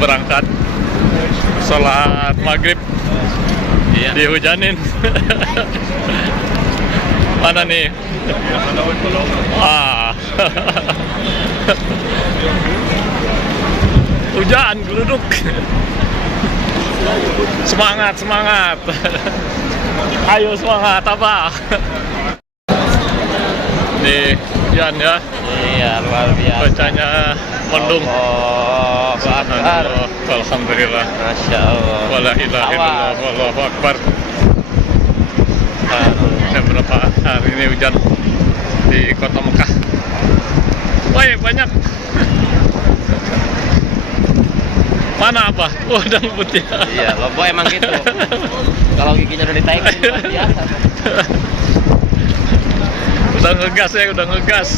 berangkat sholat maghrib Iya. dihujanin. Mana nih? Ah. Hujan geluduk. Semangat, semangat. Ayo semangat apa? Nih, hujan ya. Iya, luar biasa. Bacanya mendung. Allahu Akbar. Alhamdulillah. Masya Allah. Wala ilaha illallah, wallahu akbar. Beberapa hari ini hujan di kota Mekah. Banyak. Mana apa? Udang putih. Iya, Lobo emang gitu. Kalau giginya udah ditaikkan luar biasa. Udah ngegas ya, udah ngegas.